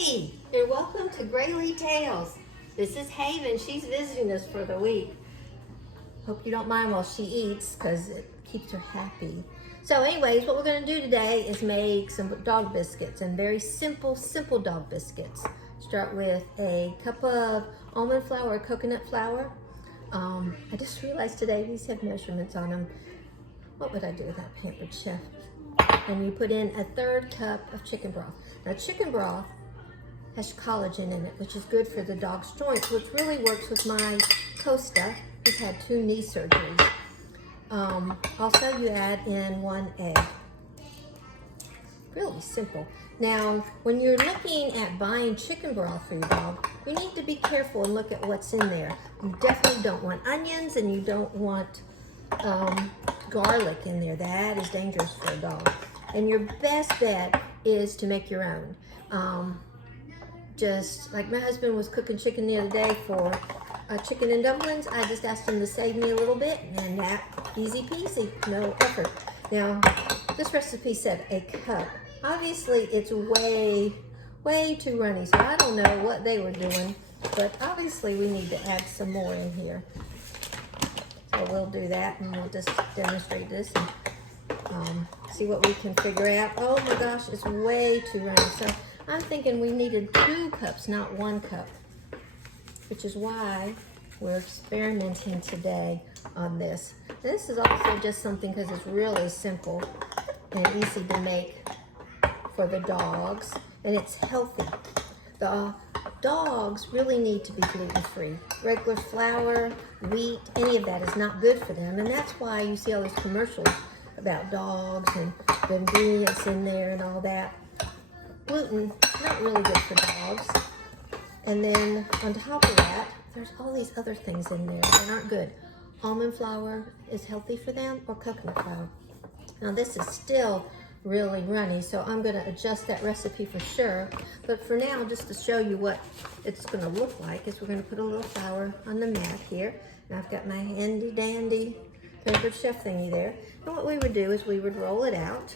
Hey, and welcome to Graylee Tales. This is Haven. She's visiting us for the week. Hope you don't mind while she eats because it keeps her happy. So anyways, what we're going to do today is make some dog biscuits, and very simple dog biscuits. Start with a cup of almond flour or coconut flour. I just realized today these have measurements on them. What would I do with that pampered chef? And you put in a 1/3 cup of chicken broth. Now chicken broth has collagen in it, which is good for the dog's joints, which really works with my Costa, who's had 2 knee surgeries. Also, you add in 1 egg. Really simple. Now, when you're looking at buying chicken broth for your dog, you need to be careful and look at what's in there. You definitely don't want onions, and you don't want garlic in there. That is dangerous for a dog. And your best bet is to make your own. Just like my husband was cooking chicken the other day for chicken and dumplings, I just asked him to save me a little bit, and that easy peasy, no effort. Now, this recipe said a cup. Obviously, it's way too runny, so I don't know what they were doing, but obviously we need to add some more in here. So we'll do that, and we'll just demonstrate this and see what we can figure out. Oh my gosh, it's way too runny. So I'm thinking we needed 2 cups, not 1 cup, which is why we're experimenting today on this. This is also just something because it's really simple and easy to make for the dogs, and it's healthy. The dogs really need to be gluten-free. Regular flour, wheat, any of that is not good for them, and that's why you see all these commercials about dogs and the ingredients in there and all that. Gluten, not really good for dogs. And then on top of that, there's all these other things in there that aren't good. Almond flour is healthy for them, or coconut flour. Now this is still really runny, so I'm going to adjust that recipe for sure. But for now, just to show you what it's going to look like, is we're going to put a little flour on the mat here. And I've got my handy dandy pampered chef thingy there. And what we would do is we would roll it out.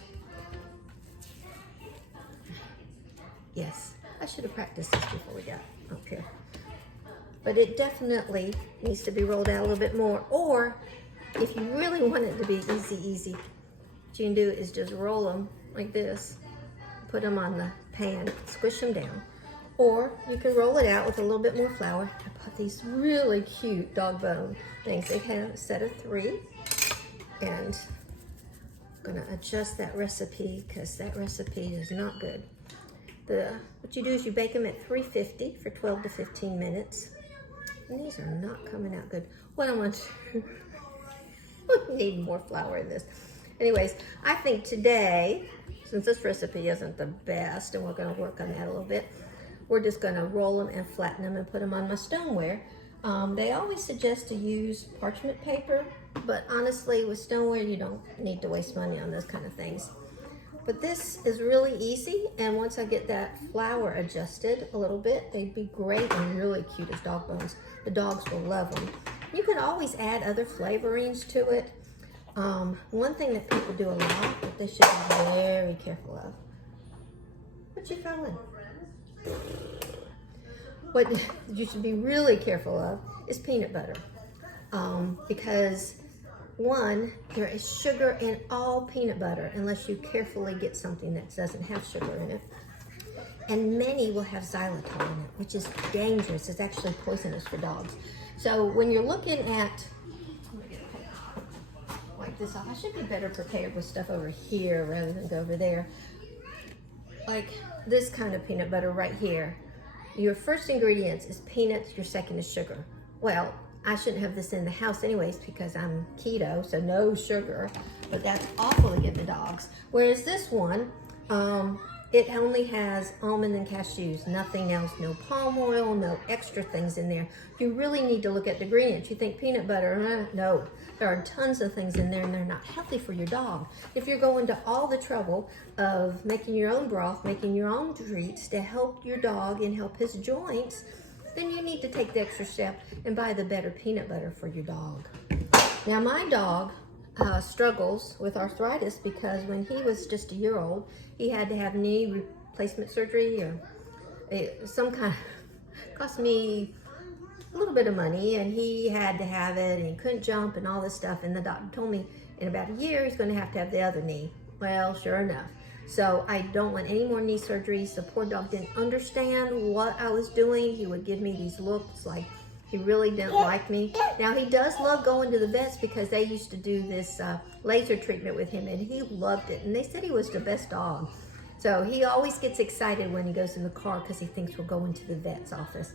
Yes, I should have practiced this before we got up here. But it definitely needs to be rolled out a little bit more. Or if you really want it to be easy, what you can do is just roll them like this, put them on the pan, squish them down. Or you can roll it out with a little bit more flour. I bought these really cute dog bone things. They have a set of 3. And I'm gonna adjust that recipe because that recipe is not good. What you do is you bake them at 350 for 12 to 15 minutes. And these are not coming out good. What I want to we need more flour in this. Anyways, I think today, since this recipe isn't the best, and we're gonna work on that a little bit, we're just gonna roll them and flatten them and put them on my stoneware. They always suggest to use parchment paper, but honestly, with stoneware, you don't need to waste money on those kind of things. But this is really easy, and once I get that flour adjusted a little bit, they'd be great and really cute as dog bones. The dogs will love them. You can always add other flavorings to it. One thing that people do a lot that they should be very careful of. What you feeling? What you should be really careful of is peanut butter. Because one, there is sugar in all peanut butter unless you carefully get something that doesn't have sugar in it. And many will have xylitol in it, which is dangerous. It's actually poisonous for dogs. So when you're looking at, like this off, I should be better prepared with stuff over here rather than go over there. Like this kind of peanut butter right here. Your first ingredients is peanuts, your second is sugar. Well, I shouldn't have this in the house anyways because I'm keto, so no sugar, but that's awful to give the dogs. Whereas this one, it only has almond and cashews, nothing else, no palm oil, no extra things in there. You really need to look at the ingredients. You think peanut butter, no, there are tons of things in there and they're not healthy for your dog. If you're going to all the trouble of making your own broth, making your own treats to help your dog and help his joints, then you need to take the extra step and buy the better peanut butter for your dog. Now my dog struggles with arthritis because when he was just a year old, he had to have knee replacement surgery or some kind of, cost me a little bit of money, and he had to have it, and he couldn't jump and all this stuff, and the doctor told me in about a year he's going to have the other knee. Well, sure enough. So I don't want any more knee surgeries. The poor dog didn't understand what I was doing. He would give me these looks like he really didn't like me. Now, he does love going to the vets because they used to do this laser treatment with him, and he loved it. And they said he was the best dog. So he always gets excited when he goes in the car because he thinks we're going to the vet's office.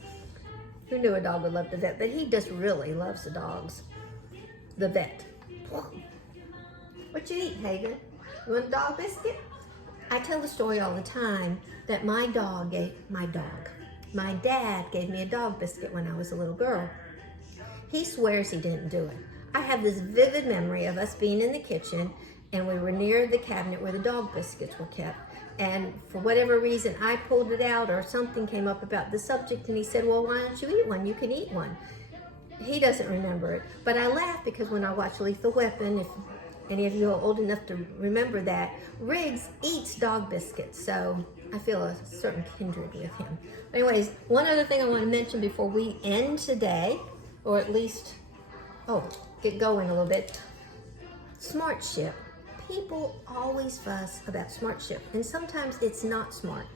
Who knew a dog would love the vet? But he just really loves the dogs. The vet. What you eat, Hagen? You want a dog biscuit? I tell the story all the time that my dad gave me a dog biscuit when I was a little girl. He swears he didn't do it. I have this vivid memory of us being in the kitchen, and we were near the cabinet where the dog biscuits were kept. And for whatever reason, I pulled it out, or something came up about the subject, and he said, well, why don't you eat one? You can eat one. He doesn't remember it. But I laugh because when I watch Lethal Weapon, if any of you are old enough to remember that, Riggs eats dog biscuits, so I feel a certain kindred with him. Anyways, one other thing I want to mention before we end today, or at least, get going a little bit. Smart Ship. People always fuss about Smart Ship, and sometimes it's not smart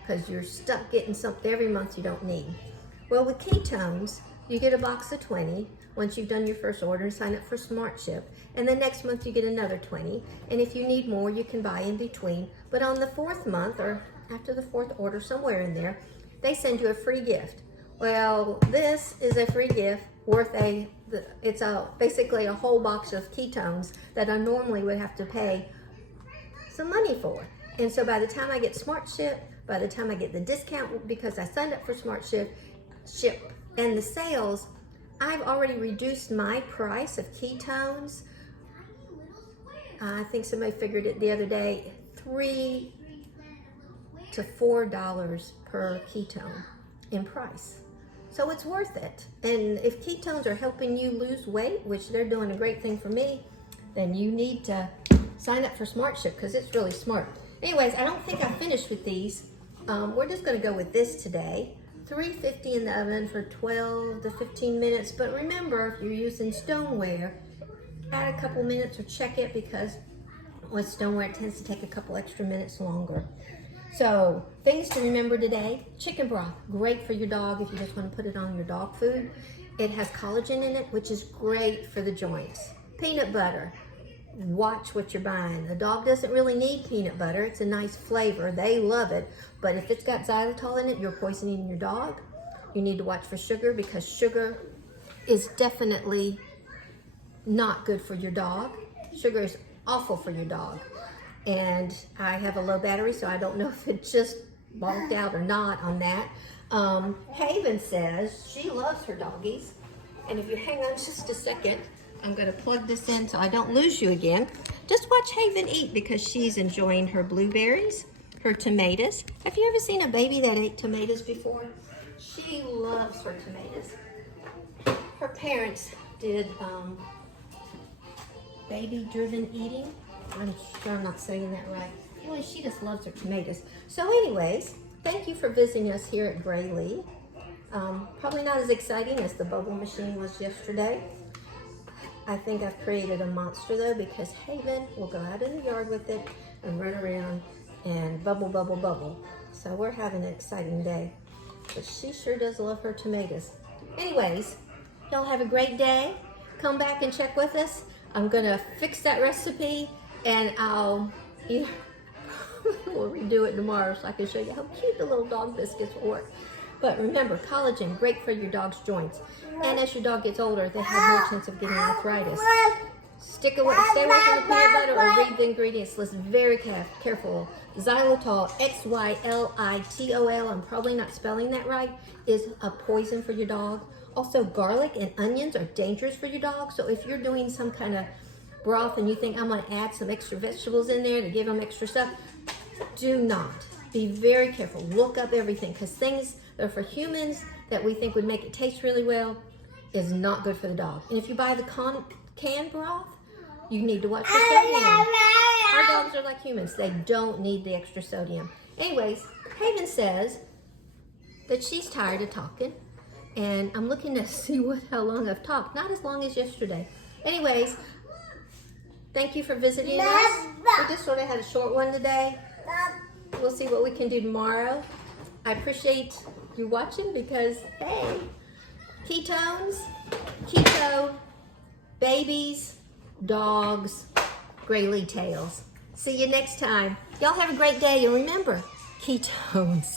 because you're stuck getting something every month you don't need. Well, with ketones, you get a box of 20 once you've done your first order and sign up for Smart Ship. And the next month you get another 20. And if you need more, you can buy in between. But on the 4th month, or after the 4th order, somewhere in there, they send you a free gift. Well, this is a free gift worth basically a whole box of ketones that I normally would have to pay some money for. And so by the time I get Smart Ship, by the time I get the discount because I signed up for Smart Ship, and the sales, I've already reduced my price of ketones. I think somebody figured it the other day, $3 to $4 per ketone in price. So it's worth it. And if ketones are helping you lose weight, which they're doing a great thing for me, then you need to sign up for Smart Ship because it's really smart. Anyways, I don't think I finished with these. We're just going to go with this today. 350 in the oven for 12 to 15 minutes. But remember, if you're using stoneware, add a couple minutes or check it because with stoneware it tends to take a couple extra minutes longer. So things to remember today: chicken broth, great for your dog if you just want to put it on your dog food. It has collagen in it, which is great for the joints. Peanut butter, watch what you're buying. The dog doesn't really need peanut butter. It's a nice flavor. They love it. But if it's got xylitol in it, you're poisoning your dog. You need to watch for sugar because sugar is definitely not good for your dog. Sugar is awful for your dog. And I have a low battery, so I don't know if it just bonked out or not on that. Haven says she loves her doggies. And if you hang on just a second, I'm going to plug this in so I don't lose you again. Just watch Haven eat because she's enjoying her blueberries, her tomatoes. Have you ever seen a baby that ate tomatoes before? She loves her tomatoes. Her parents did baby-driven eating. I'm sure I'm not saying that right. Anyway, she just loves her tomatoes. So anyways, thank you for visiting us here at Graylee. Probably not as exciting as the bubble machine was yesterday. I think I've created a monster though because Haven will go out in the yard with it and run around and bubble, bubble, bubble. So we're having an exciting day. But she sure does love her tomatoes. Anyways, y'all have a great day. Come back and check with us. I'm gonna fix that recipe and I'll we'll redo it tomorrow so I can show you how cute the little dog biscuits will work. But remember, collagen, great for your dog's joints. And as your dog gets older, they have more chance of getting arthritis. Stay away from the peanut butter or read the ingredients list very careful. Xylitol, Xylitol, I'm probably not spelling that right, is a poison for your dog. Also, garlic and onions are dangerous for your dog. So if you're doing some kind of broth and you think I'm going to add some extra vegetables in there to give them extra stuff, do not. Be very careful. Look up everything because things that are for humans that we think would make it taste really well is not good for the dog. And if you buy the canned broth, you need to watch the sodium. Our dogs are like humans. They don't need the extra sodium. Anyways, Haven says that she's tired of talking. And I'm looking to see how long I've talked. Not as long as yesterday. Anyways, thank you for visiting us. We just sort of had a short one today. We'll see what we can do tomorrow. I appreciate you watching because, hey, ketones, keto, babies, dogs, grayly tails. See you next time. Y'all have a great day, and remember, ketones.